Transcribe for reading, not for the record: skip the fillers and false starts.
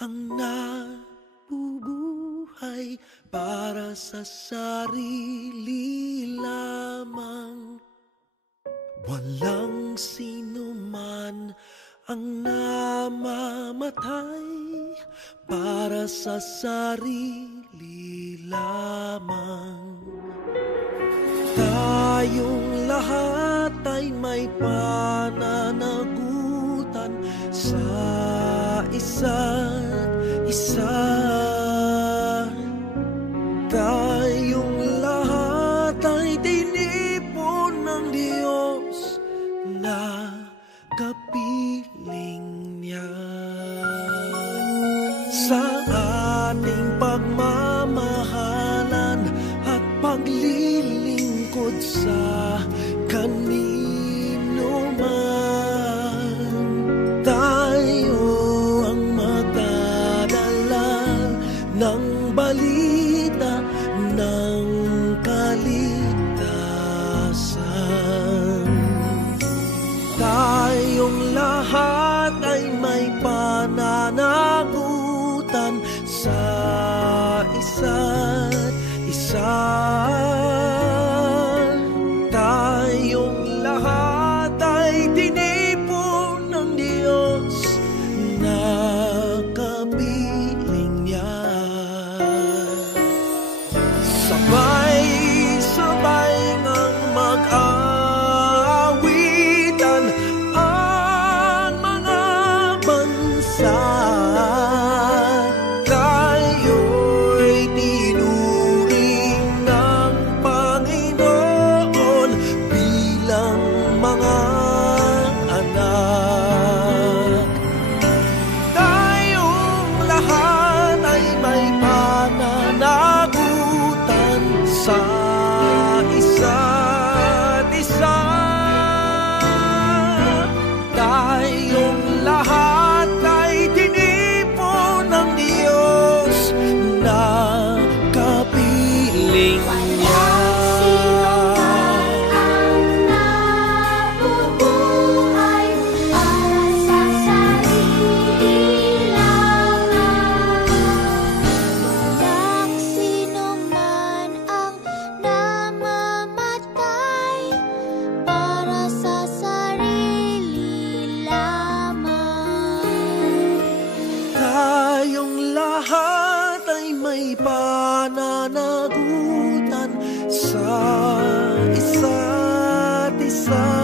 ang nabubuhay para sa sarili lamang. Walang sino man ang namamatay para sa sarili lamang. Tayong lahat ay may pananagutan sa isa't isa. Tayong lahat ay tinipon ng Diyos na kapiling niya. Sa ating pagmamahalan at paglilingkod sa kanino man, tayo ang magdadala ng balita ng kaligtasan. Tayong lahat ay may pananagutan sa isa't isa. Tayong lahat ay tinipon ng Diyos na kapiling niya. Sabay-sabay ngang mag-aawitan ang mga bansa. Tayo'y tinuring ng Panginoon bilang mga anak. Tayong lahat ay may pananagutan sa isa't isa. Tayong lahat ay tinipon ng Diyos na kapiling niya. Nabubuhay para sa sarili lamang. Walang sino man ang namamatay para sa sarili lamang. Tayong lahat ay may pananagutan sa isa't isa.